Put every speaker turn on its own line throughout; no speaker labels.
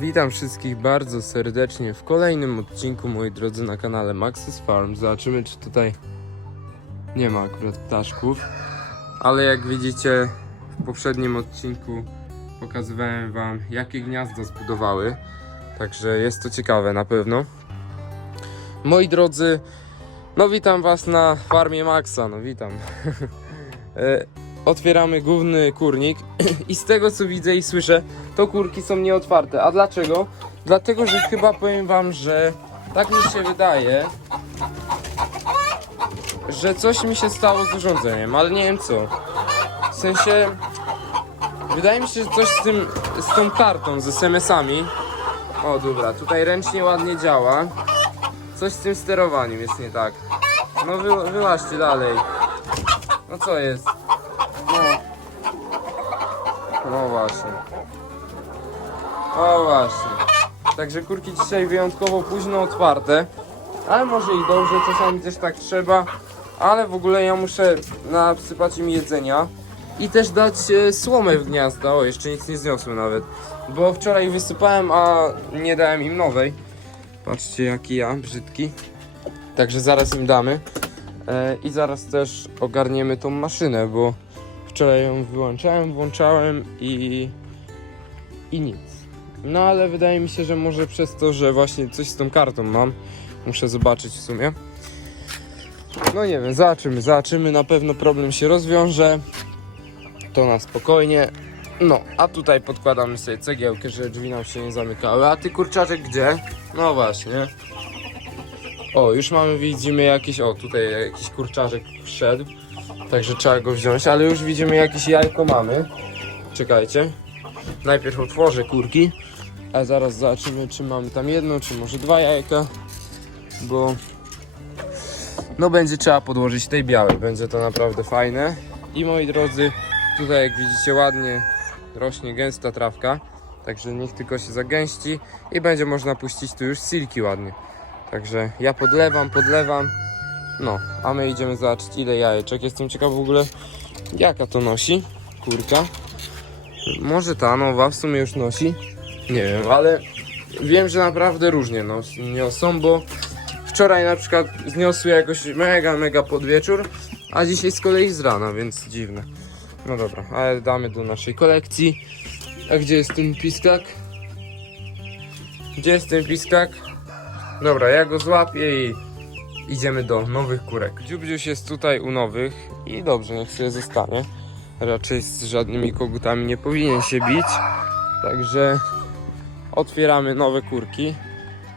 Witam wszystkich bardzo serdecznie w kolejnym odcinku, moi drodzy, na kanale Maxis Farm. Zobaczymy, czy tutaj nie ma akurat ptaszków, ale jak widzicie, w poprzednim odcinku pokazywałem Wam, jakie gniazda zbudowały, także jest to ciekawe na pewno. Moi drodzy, no witam Was na farmie Maxa, no witam. E, Otwieramy główny kurnik i z tego co widzę i słyszę, to kurki są nieotwarte. A dlaczego? Dlatego, że chyba powiem wam, że tak mi się wydaje, że coś mi się stało z urządzeniem, ale nie wiem co. W sensie, wydaje mi się, że coś z tym, z tą kartą, z SMS-ami. O dobra, tutaj ręcznie ładnie działa. Coś z tym sterowaniem jest nie tak. No wy, wyłaźcie dalej. No co jest? No. No właśnie. O właśnie. Także kurki dzisiaj wyjątkowo późno otwarte. Ale może i dobrze, czasami też tak trzeba. Ale w ogóle ja muszę nasypać im jedzenia. I też dać e, słomę w gniazda. O, jeszcze nic nie zniosły nawet. Bo wczoraj wysypałem, a nie dałem im nowej. Patrzcie jaki ja, brzydki. Także zaraz im damy. E, I zaraz też ogarniemy tą maszynę, bo wczoraj ją wyłączałem, włączałem i... i nic. No ale wydaje mi się, że może przez to, że właśnie coś z tą kartą mam, muszę zobaczyć w sumie. No nie wiem, zobaczymy, zobaczymy, na pewno problem się rozwiąże. To na spokojnie. No, a tutaj podkładamy sobie cegiełkę, żeby drzwi nam się nie zamykały. A ty kurczaczek gdzie? No właśnie. O, już mamy, widzimy jakieś, o tutaj jakiś kurczaczek wszedł. Także trzeba go wziąć, ale już widzimy jakieś jajko mamy. Czekajcie. Najpierw otworzę kurki, a zaraz zobaczymy czy mamy tam jedno, czy może dwa jajka. Bo no będzie trzeba podłożyć tej białej, będzie to naprawdę fajne. I moi drodzy, tutaj jak widzicie ładnie rośnie gęsta trawka. Także niech tylko się zagęści i będzie można puścić tu już silki ładnie. Także ja podlewam, podlewam. No, a my idziemy zobaczyć ile jajeczek. Jestem ciekaw w ogóle jaka to nosi kurka. Może ta nowa w sumie już nosi. Nie wiem, ale wiem, że naprawdę różnie nos, niosą, bo wczoraj na przykład zniosły jakoś mega, mega pod wieczór, a dzisiaj z kolei z rana, więc dziwne. No dobra, ale damy do naszej kolekcji. A gdzie jest ten piskak? Gdzie jest ten piskak? Dobra, ja go złapię i idziemy do nowych kurek. Dziubdziuś jest tutaj u nowych i dobrze, niech sobie zostanie. Raczej z żadnymi kogutami nie powinien się bić. Także otwieramy nowe kurki.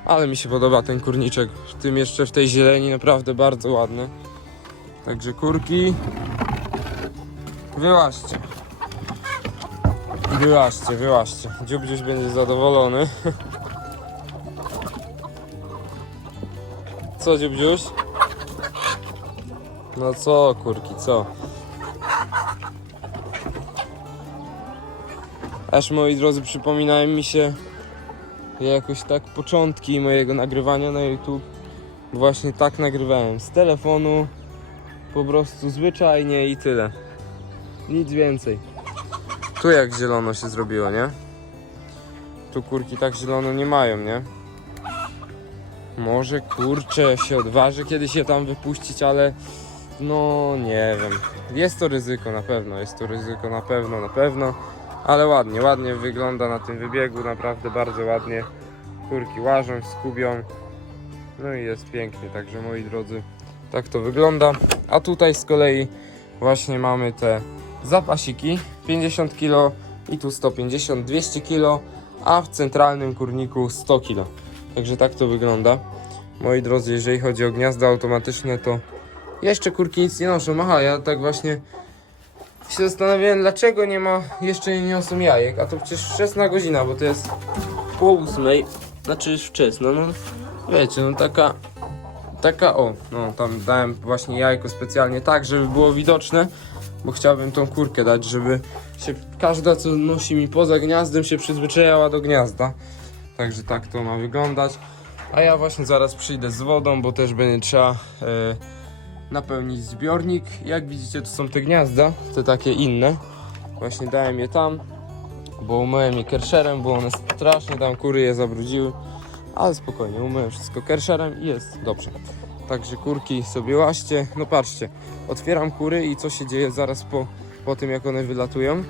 Ale mi się podoba ten kurniczek, w tym jeszcze w tej zieleni, naprawdę bardzo ładny. Także kurki, wyłaźcie. Wyłaźcie, wyłaźcie. Dziubdziuś będzie zadowolony. Co, dziubdziuś? No co, kurki, co? Aż moi drodzy, przypominają mi się jakoś tak początki mojego nagrywania na YouTube. Właśnie tak nagrywałem z telefonu, po prostu zwyczajnie i tyle. Nic więcej. Tu jak zielono się zrobiło, nie? Tu kurki tak zielono nie mają, nie? Może kurczę się odważy kiedyś je tam wypuścić, ale no nie wiem. Jest to ryzyko na pewno, jest to ryzyko na pewno, na pewno. Ale ładnie, ładnie wygląda na tym wybiegu, naprawdę bardzo ładnie. Kurki łażą, skubią. No i jest pięknie, także moi drodzy, tak to wygląda. A tutaj z kolei właśnie mamy te zapasiki 50 kg i tu 150, 200 kg, a w centralnym kurniku 100 kg. Także tak to wygląda. Moi drodzy, jeżeli chodzi o gniazda automatyczne, to jeszcze kurki nic nie noszą. Aha, ja tak właśnie się zastanawiałem, dlaczego nie ma, jeszcze nie niosą jajek, a to przecież wczesna godzina, bo to jest po ósmej, znaczy już wczesno, no wiecie, no taka, taka, o, no tam dałem właśnie jajko specjalnie tak, żeby było widoczne, bo chciałbym tą kurkę dać, żeby się każda, co nosi mi poza gniazdem, się przyzwyczajała do gniazda. Także tak to ma wyglądać. A ja właśnie zaraz przyjdę z wodą, bo też będzie trzeba e, napełnić zbiornik. Jak widzicie, to są te gniazda, te takie inne. Właśnie dałem je tam, bo umyłem je kerszerem, bo one strasznie tam kury je zabrudziły. Ale spokojnie, umyłem wszystko kerszerem i jest dobrze. Także kurki sobie łaście. No patrzcie, otwieram kury i co się dzieje zaraz po, po tym jak one wylatują.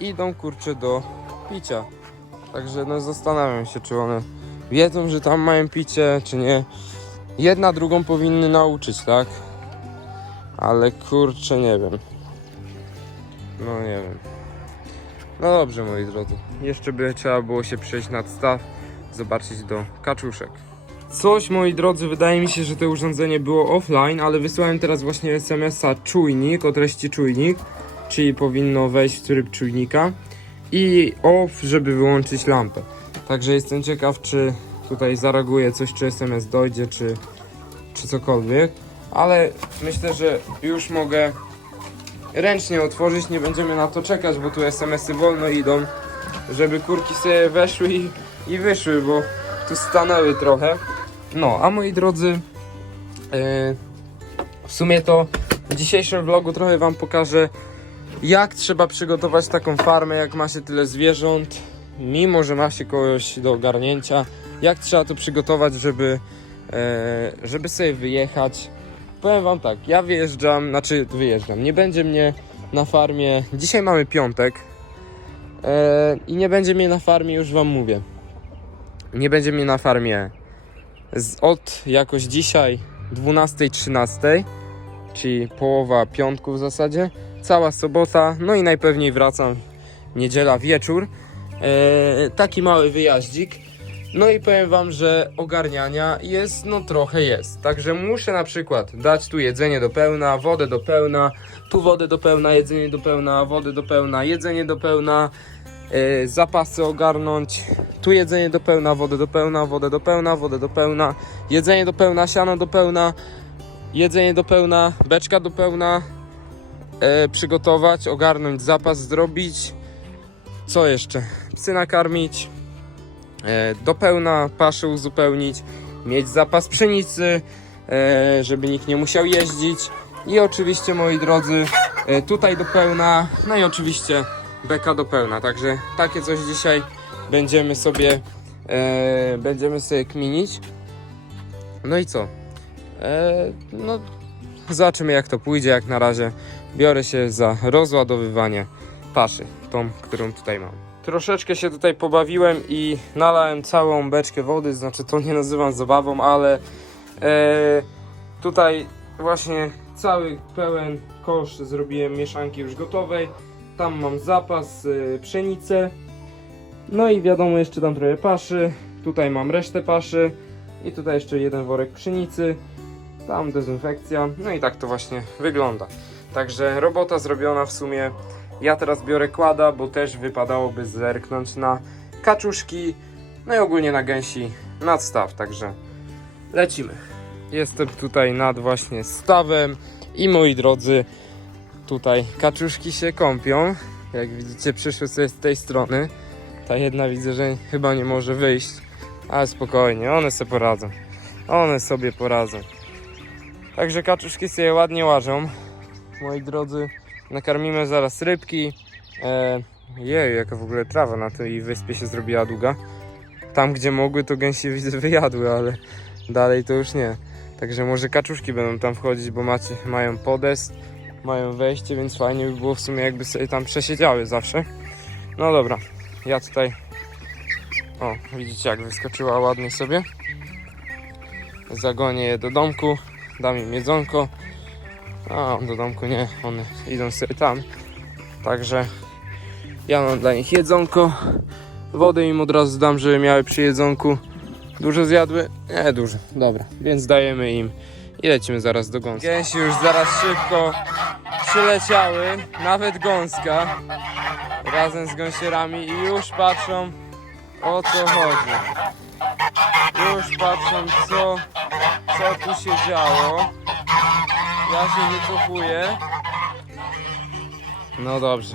Idą kurcze do picia. Także no zastanawiam się, czy one wiedzą, że tam mają picie, czy nie. Jedna drugą powinny nauczyć, tak? Ale kurczę, nie wiem. No nie wiem. No dobrze, moi drodzy. Jeszcze by trzeba było się przejść nad staw, zobaczyć do kaczuszek. Coś, moi drodzy, wydaje mi się, że to urządzenie było offline, ale wysłałem teraz właśnie SMS-a czujnik, o treści czujnik, czyli powinno wejść w tryb czujnika i off, żeby wyłączyć lampę. Także jestem ciekaw, czy tutaj zareaguje coś, czy SMS dojdzie, czy, czy cokolwiek. Ale myślę, że już mogę ręcznie otworzyć, nie będziemy na to czekać, bo tu SMS-y wolno idą, żeby kurki sobie weszły i, i wyszły, bo tu stanęły trochę. No, a moi drodzy, yy, w sumie to w dzisiejszym vlogu trochę wam pokażę, jak trzeba przygotować taką farmę, jak ma się tyle zwierząt, mimo że ma się kogoś do ogarnięcia, jak trzeba to przygotować, żeby, e, żeby sobie wyjechać. Powiem wam tak, ja wyjeżdżam, znaczy wyjeżdżam, nie będzie mnie na farmie, dzisiaj mamy piątek e, i nie będzie mnie na farmie, już wam mówię. Nie będzie mnie na farmie z, od jakoś dzisiaj 12-13, czyli połowa piątku w zasadzie, cała sobota, no i najpewniej wracam niedziela wieczór. E, taki mały wyjaździk. No i powiem wam, że ogarniania jest, no trochę jest. Także muszę na przykład dać tu jedzenie do pełna, wodę do pełna, tu wodę do pełna, jedzenie do pełna, wodę do pełna, jedzenie do pełna, e, zapasy ogarnąć, tu jedzenie do pełna, wodę do pełna, wodę do pełna, wodę do pełna, jedzenie do pełna, siano do pełna, jedzenie do pełna, beczka do pełna, e, przygotować, ogarnąć zapas, zrobić. Co jeszcze? Psy nakarmić, e, do pełna paszę uzupełnić, mieć zapas pszenicy, e, żeby nikt nie musiał jeździć. I oczywiście, moi drodzy, e, tutaj do pełna, no i oczywiście beka do pełna. Także takie coś dzisiaj będziemy sobie, e, będziemy sobie kminić. No i co? E, no, zobaczymy jak to pójdzie. Jak na razie biorę się za rozładowywanie paszy, tą, którą tutaj mam. Troszeczkę się tutaj pobawiłem i nalałem całą beczkę wody, znaczy to nie nazywam zabawą, ale e, tutaj właśnie cały pełen kosz zrobiłem mieszanki już gotowej. Tam mam zapas, e, pszenicę, no i wiadomo jeszcze tam trochę paszy. Tutaj mam resztę paszy i tutaj jeszcze jeden worek pszenicy. Tam dezynfekcja. No i tak to właśnie wygląda. Także robota zrobiona w sumie. Ja teraz biorę kłada, bo też wypadałoby zerknąć na kaczuszki, no i ogólnie na gęsi nadstaw, także lecimy. Jestem tutaj nad właśnie stawem i moi drodzy, tutaj kaczuszki się kąpią. Jak widzicie, przyszły sobie z tej strony. Ta jedna widzę, że chyba nie może wyjść, ale spokojnie, one sobie poradzą. One sobie poradzą. Także kaczuszki sobie ładnie łażą. Moi drodzy, nakarmimy zaraz rybki. E, jej, jaka w ogóle trawa na tej wyspie się zrobiła długa. Tam, gdzie mogły, to gęsi wyjadły, ale dalej to już nie. Także może kaczuszki będą tam wchodzić, bo macie, mają podest, mają wejście, więc fajnie by było w sumie jakby sobie tam przesiedziały zawsze. No dobra, ja tutaj... O, widzicie jak wyskoczyła ładnie sobie. Zagonię je do domku, dam im jedzonko. A, do domku nie, one idą sobie tam. Także ja mam dla nich jedzonko. Wodę im od razu dam, żeby miały przy jedzonku. Dużo zjadły? Nie, dużo. Dobra, więc dajemy im i lecimy zaraz do gąska. Gęsi już zaraz szybko przyleciały, nawet gąska razem z gąsierami i już patrzą o co chodzi. Już patrzą co, co tu się działo. Ja się wycofuję. No dobrze.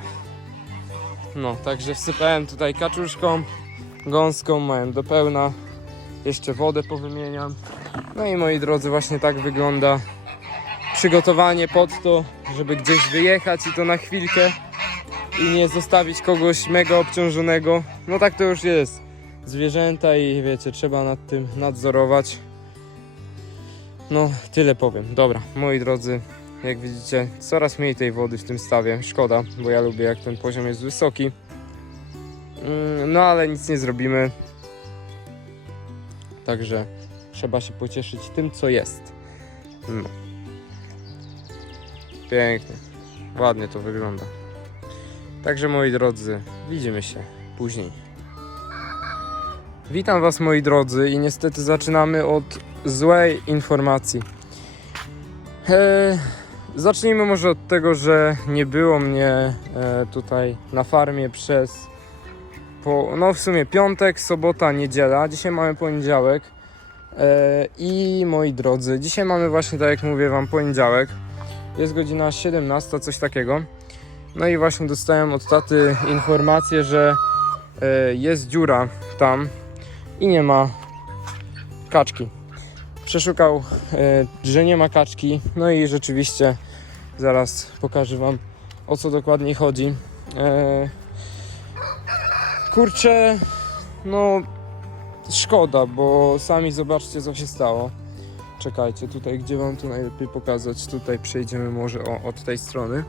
No, także wsypałem tutaj kaczuszką, gąską, mają do pełna. Jeszcze wodę powymieniam. No i moi drodzy, właśnie tak wygląda przygotowanie pod to, żeby gdzieś wyjechać i to na chwilkę. i nie zostawić kogoś mega obciążonego. No tak to już jest. Zwierzęta i wiecie, trzeba nad tym nadzorować. No, tyle powiem. Dobra, moi drodzy, jak widzicie, coraz mniej tej wody w tym stawie. Szkoda, bo ja lubię jak ten poziom jest wysoki. Mm, No ale nic nie zrobimy. Także trzeba się pocieszyć tym, co jest. No. Pięknie. Ładnie to wygląda. Także moi drodzy, widzimy się później. Witam Was moi drodzy i niestety zaczynamy od złej informacji. Eee, zacznijmy może od tego, że nie było mnie e, tutaj na farmie przez po, no w sumie piątek, sobota, niedziela. Dzisiaj mamy poniedziałek. E, I moi drodzy, dzisiaj mamy właśnie tak jak mówię Wam poniedziałek. Jest godzina 17, coś takiego. No i właśnie dostałem od taty informację, że e, jest dziura tam i nie ma kaczki. Przeszukał, e, że nie ma kaczki, no i rzeczywiście zaraz pokażę Wam o co dokładnie chodzi. E, kurczę, no szkoda, bo sami zobaczcie co się stało. Czekajcie, tutaj gdzie Wam to najlepiej pokazać, tutaj przejdziemy może o, od tej strony.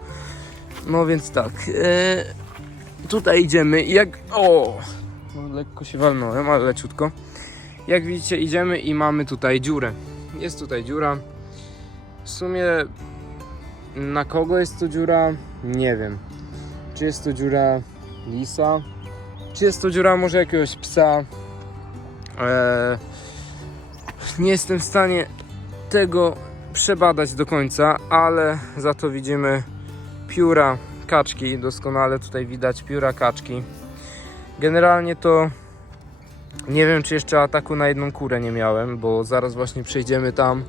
No więc tak, e, tutaj idziemy i jak, o, lekko się walnąłem, ale leciutko. Jak widzicie idziemy i mamy tutaj dziurę. Jest tutaj dziura. W sumie na kogo jest to dziura? Nie wiem. Czy jest to dziura lisa? Czy jest to dziura może jakiegoś psa? Eee, nie jestem w stanie tego przebadać do końca, ale za to widzimy pióra kaczki. Doskonale tutaj widać pióra kaczki. Generalnie to nie wiem, czy jeszcze ataku na jedną kurę nie miałem, bo zaraz właśnie przejdziemy tam.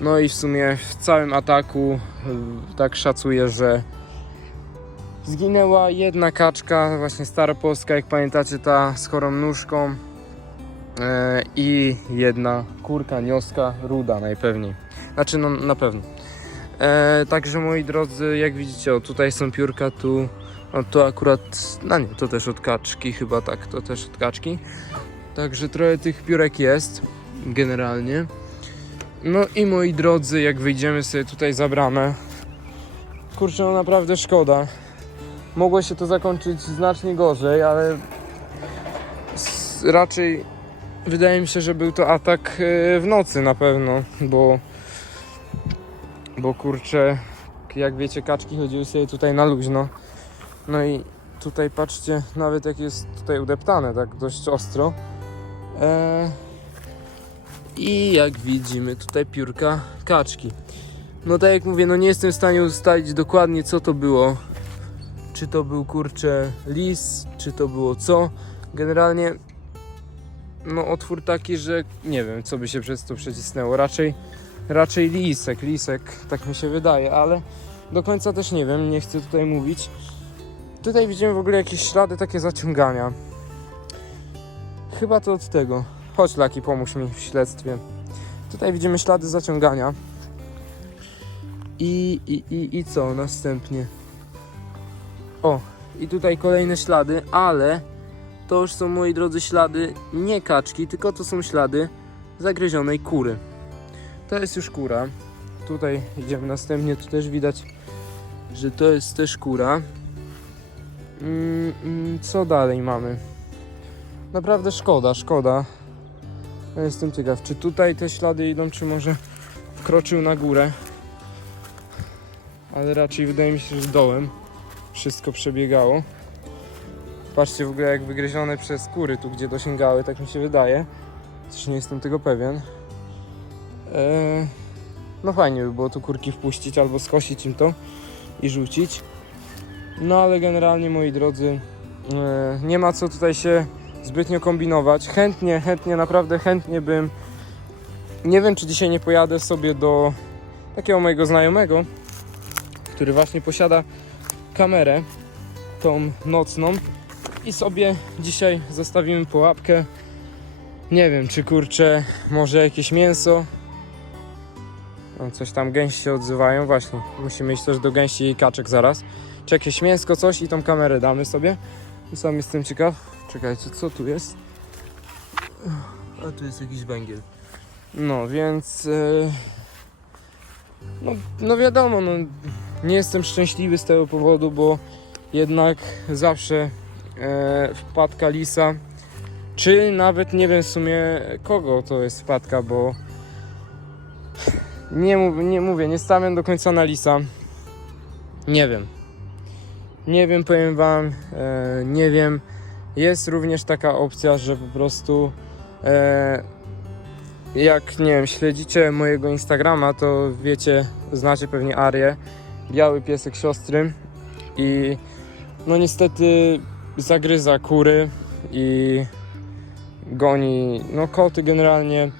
No i w sumie w całym ataku y, tak szacuję, że zginęła jedna kaczka, właśnie staropolska, jak pamiętacie, ta z chorą nóżką. E, I jedna kurka, nioska, ruda najpewniej. Znaczy, no na pewno. E, także moi drodzy, jak widzicie, o, tutaj są piórka, tu, o, to akurat, no nie, to też od kaczki, chyba tak, to też od kaczki. Także trochę tych piórek jest, generalnie. No i moi drodzy, jak wyjdziemy sobie tutaj za bramę, kurczę, no naprawdę szkoda. Mogło się to zakończyć znacznie gorzej, ale raczej wydaje mi się, że był to atak e, w nocy na pewno, bo bo kurczę, jak wiecie, kaczki chodziły sobie tutaj na luźno. No i tutaj patrzcie, nawet jak jest tutaj udeptane tak dość ostro. Eee, I jak widzimy, tutaj piórka kaczki. No tak jak mówię, no nie jestem w stanie ustalić dokładnie co to było. Czy to był kurczę lis, czy to było co. Generalnie no otwór taki, że nie wiem co by się przez to przecisnęło. Raczej raczej lisek, lisek, tak mi się wydaje, ale do końca też nie wiem, nie chcę tutaj mówić. Tutaj widzimy w ogóle jakieś ślady takie zaciągania. Chyba to od tego. Chodź Laki, pomóż mi w śledztwie. Tutaj widzimy ślady zaciągania. I, i, i, i co następnie? O, i tutaj kolejne ślady, ale to już są moi drodzy ślady nie kaczki, tylko to są ślady zagryzionej kury. To jest już kura. Tutaj idziemy następnie, tu też widać, że to jest też kura. Mm, mm, co dalej mamy? Naprawdę szkoda, szkoda. Ja jestem ciekaw, czy tutaj te ślady idą, czy może wkroczył na górę. Ale raczej wydaje mi się, że dołem wszystko przebiegało. Patrzcie w ogóle jak wygryzione przez kury tu, gdzie dosięgały, tak mi się wydaje. Też nie jestem tego pewien. Eee, no fajnie by było tu kurki wpuścić albo skosić im to i rzucić. No ale generalnie moi drodzy, e, nie ma co tutaj się zbytnio kombinować. Chętnie, chętnie, naprawdę chętnie bym. Nie wiem, czy dzisiaj nie pojadę sobie do takiego mojego znajomego, który właśnie posiada kamerę, tą nocną, i sobie dzisiaj zostawimy pułapkę. Nie wiem, czy kurczę, może jakieś mięso. O, coś tam gęsi się odzywają, właśnie. Musimy iść też do gęsi i kaczek zaraz. czy jakieś mięsko, coś i tą kamerę damy sobie. Sam jestem ciekaw. Czekajcie, co tu jest?
A tu jest jakiś węgiel.
No, więc. e, No, no wiadomo, no, nie jestem szczęśliwy z tego powodu, bo jednak zawsze e, wpadka lisa, czy nawet nie wiem w sumie kogo to jest wpadka, bo nie, nie mówię, nie stawiam do końca na lisa. Nie wiem. Nie wiem, powiem wam, e, nie wiem. Jest również taka opcja, że po prostu e, jak nie wiem, śledzicie mojego Instagrama, to wiecie, znacie pewnie Arię, biały piesek siostry i no niestety zagryza kury i goni no koty generalnie,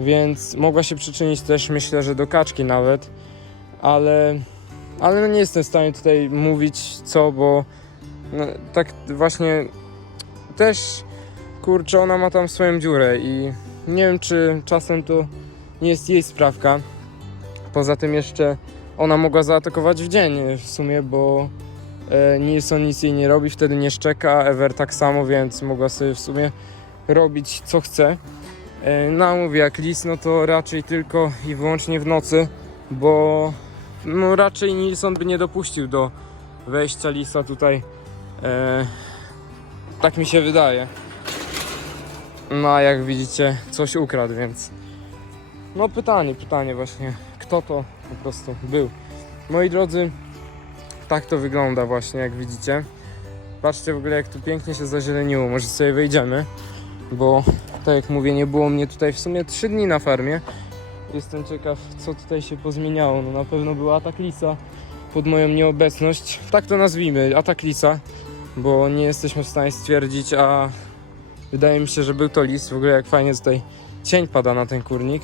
więc mogła się przyczynić też myślę, że do kaczki nawet, ale ale no nie jestem w stanie tutaj mówić co, bo no, tak właśnie też kurczę, ona ma tam swoją dziurę i nie wiem, czy czasem to nie jest jej sprawka. Poza tym jeszcze ona mogła zaatakować w dzień w sumie, bo e, Nilsson nic jej nie robi, wtedy nie szczeka, Ever tak samo, więc mogła sobie w sumie robić co chce. E, no mówię, jak lis, no to raczej tylko i wyłącznie w nocy, bo no raczej Nilsson by nie dopuścił do wejścia lisa tutaj. Tak mi się wydaje. No a jak widzicie, coś ukradł, więc. No pytanie, pytanie właśnie, kto to po prostu był. Moi drodzy, tak to wygląda właśnie, jak widzicie. Patrzcie w ogóle, jak tu pięknie się zazieleniło. Może sobie wejdziemy, bo tak jak mówię, nie było mnie tutaj w sumie 3 dni na farmie. Jestem ciekaw, co tutaj się pozmieniało. No na pewno był atak lisa pod moją nieobecność. Tak to nazwijmy, atak lisa, bo nie jesteśmy w stanie stwierdzić, a Wydaje mi się, że był to lis. W ogóle jak fajnie tutaj cień pada na ten kurnik.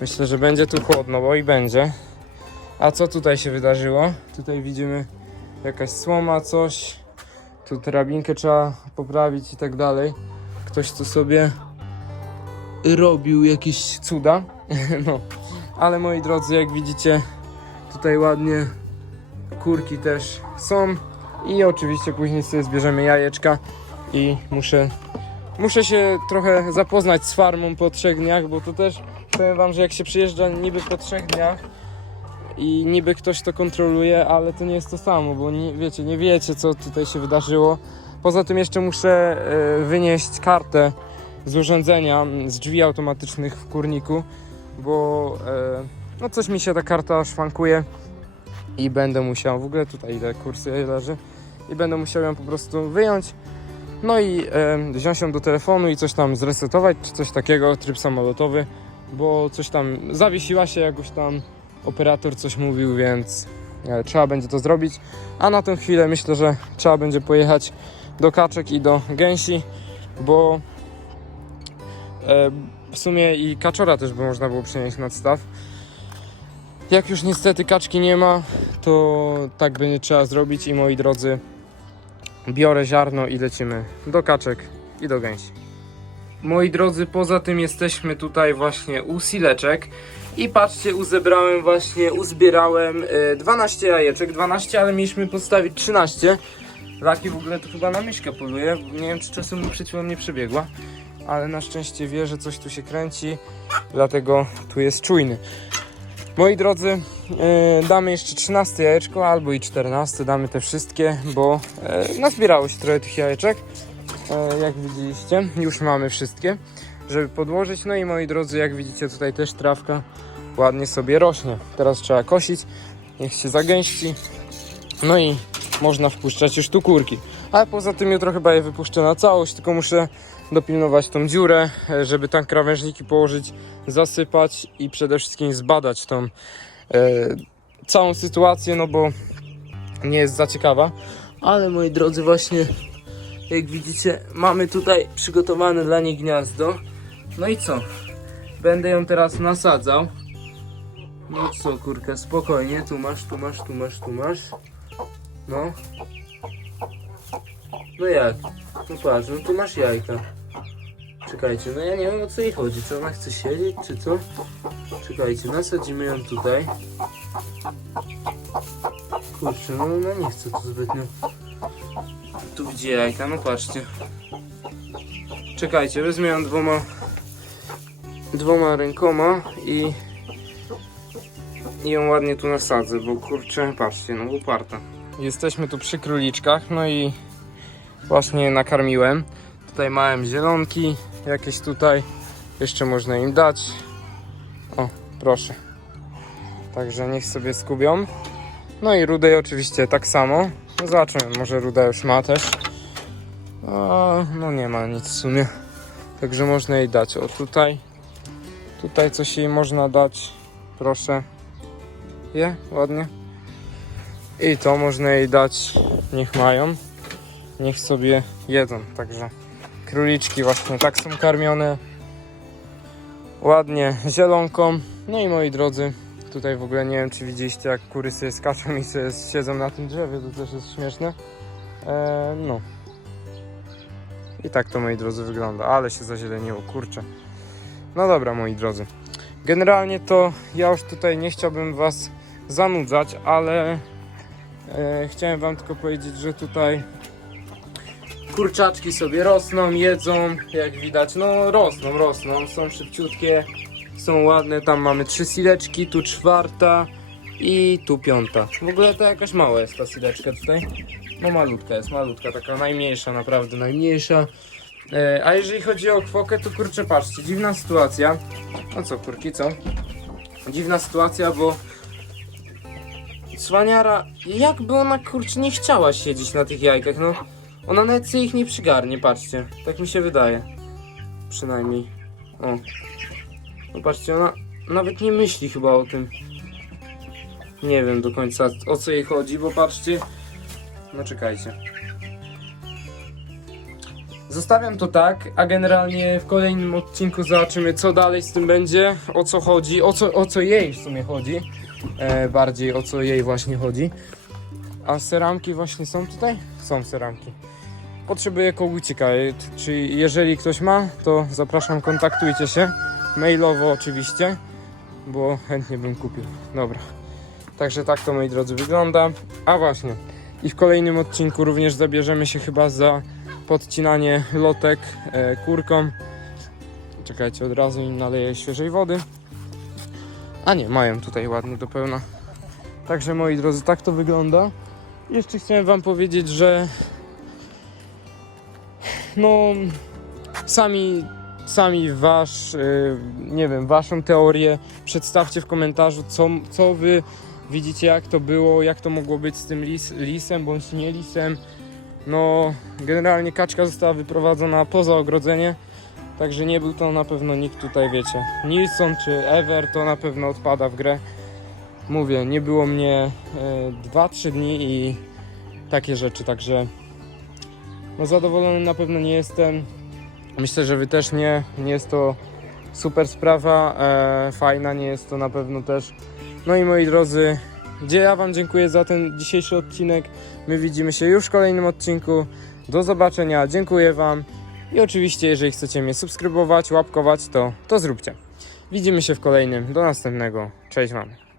Myślę, że będzie tu chłodno, bo i będzie. A co tutaj się wydarzyło? Tutaj widzimy jakaś słoma, coś. Tu drabinkę trzeba poprawić i tak dalej. Ktoś tu sobie robił jakieś cuda. no. Ale moi drodzy, jak widzicie, tutaj ładnie kurki też są. I oczywiście później sobie zbierzemy jajeczka i muszę Muszę się trochę zapoznać z farmą po trzech dniach, bo to też powiem wam, że jak się przyjeżdża niby po trzech dniach i niby ktoś to kontroluje, ale to nie jest to samo, bo nie, wiecie, nie wiecie co tutaj się wydarzyło. Poza tym jeszcze muszę e, wynieść kartę z urządzenia, z drzwi automatycznych w kurniku, bo e, no coś mi się ta karta szwankuje i będę musiał, w ogóle tutaj ile kursy leży, i będę musiał ją po prostu wyjąć no i e, wziąć ją do telefonu i coś tam zresetować, czy coś takiego, tryb samolotowy, bo coś tam zawiesiła się jakoś tam, operator coś mówił, więc e, trzeba będzie to zrobić. A na tę chwilę myślę, że trzeba będzie pojechać do kaczek i do gęsi, bo e, w sumie i kaczora też by można było przenieść nad staw. Jak już niestety kaczki nie ma, to tak będzie trzeba zrobić i moi drodzy, biorę ziarno i lecimy do kaczek i do gęsi. Moi drodzy, poza tym jesteśmy tutaj właśnie u sileczek i patrzcie, uzebrałem właśnie, uzbierałem e, 12 jajeczek, 12, ale mieliśmy postawić 13. Laki w ogóle to chyba na myszkę poluje, nie wiem czy czasem mu przed nie przebiegła, ale na szczęście wie, że coś tu się kręci, dlatego tu jest czujny. Moi drodzy, e, damy jeszcze 13 jajeczko albo i 14, damy te wszystkie, bo e, nazbierało się trochę tych jajeczek. E, jak widzieliście, już mamy wszystkie, żeby podłożyć. No i moi drodzy, jak widzicie, tutaj też trawka ładnie sobie rośnie. Teraz trzeba kosić, niech się zagęści. No i można wpuszczać już tu kurki. Ale poza tym jutro chyba je wypuszczę na całość, tylko muszę dopilnować tą dziurę, e, żeby tam krawężniki położyć, zasypać i przede wszystkim zbadać tą e, całą sytuację, no bo nie jest za ciekawa. Ale moi drodzy, właśnie jak widzicie, mamy tutaj przygotowane dla niej gniazdo. No i co? Będę ją teraz nasadzał. No co, kurka, spokojnie, tu masz, tu masz, tu masz, tu masz. No. No jak? No patrz, no tu masz jajka. Czekajcie, no ja nie wiem o co jej chodzi. Czy ona chce siedzieć, czy co? Czekajcie, nasadzimy ją tutaj. kurczę, no ona nie chce tu zbytnio. Tu widzi jajka, no patrzcie. Czekajcie, wezmę ją dwoma dwoma rękoma i i ją ładnie tu nasadzę, bo kurczę, patrzcie, no uparta. Jesteśmy tu przy króliczkach, no i właśnie nakarmiłem. Tutaj małem zielonki, jakieś tutaj, jeszcze można im dać. O, proszę. Także niech sobie skubią. No i rudej oczywiście tak samo. No Zobaczymy, może ruda już ma też. O, no nie ma nic w sumie. Także można jej dać. O tutaj. Tutaj coś jej można dać. Proszę. Je, ładnie. I to można jej dać. Niech mają. Niech sobie jedzą. Także króliczki właśnie tak są karmione. Ładnie zielonką. No i moi drodzy, tutaj w ogóle nie wiem czy widzieliście jak kury sobie skaczą i sobie siedzą na tym drzewie, to też jest śmieszne. Eee, no. I tak to moi drodzy wygląda, ale się zazieleniło, kurczę. No dobra moi drodzy. Generalnie to ja już tutaj nie chciałbym was zanudzać, ale e, chciałem wam tylko powiedzieć, że tutaj kurczaczki sobie rosną, jedzą, jak widać, no rosną, rosną, są szybciutkie, są ładne, tam mamy trzy sileczki, tu czwarta i tu piąta. W ogóle to jakaś mała jest ta sileczka tutaj. No malutka jest, malutka, taka najmniejsza, naprawdę najmniejsza. E, a jeżeli chodzi o kwokę, to kurczę, patrzcie, dziwna sytuacja. No co, kurki, co? Dziwna sytuacja, bo Cwaniara, jakby ona kurczę nie chciała siedzieć na tych jajkach, no. Ona nawet sobie ich nie przygarnie, patrzcie. Tak mi się wydaje. Przynajmniej. O. No patrzcie, ona nawet nie myśli chyba o tym. Nie wiem do końca o co jej chodzi, bo patrzcie. No czekajcie. Zostawiam to tak, a generalnie w kolejnym odcinku zobaczymy co dalej z tym będzie, o co chodzi, o co, o co jej w sumie chodzi. E, bardziej o co jej właśnie chodzi. A seramki właśnie są tutaj? Są seramki. Potrzebuję kogucika. e, t- Czy jeżeli ktoś ma, to zapraszam, kontaktujcie się. Mailowo oczywiście, bo chętnie bym kupił. Dobra. Także tak to moi drodzy wygląda. A właśnie. I w kolejnym odcinku również zabierzemy się chyba za podcinanie lotek e, kurkom. Czekajcie, od razu im naleję świeżej wody. A nie, mają tutaj ładnie do pełna. Także moi drodzy, tak to wygląda. Jeszcze chciałem wam powiedzieć, że no sami sami wasz, y, nie wiem, waszą teorię przedstawcie w komentarzu, co, co wy widzicie, jak to było, jak to mogło być z tym lis, lisem bądź nie lisem. No, generalnie kaczka została wyprowadzona poza ogrodzenie, także nie był to na pewno nikt tutaj, wiecie. Nilsson czy Ever to na pewno odpada w grę. Mówię, nie było mnie 2-3 dni i takie rzeczy, także no zadowolony na pewno nie jestem. Myślę, że wy też nie. Nie jest to super sprawa, e, fajna, nie jest to na pewno też. No i moi drodzy, gdzie ja wam dziękuję za ten dzisiejszy odcinek. My widzimy się już w kolejnym odcinku. Do zobaczenia, dziękuję wam. I oczywiście, jeżeli chcecie mnie subskrybować, łapkować, to, to zróbcie. Widzimy się w kolejnym. Do następnego. Cześć wam.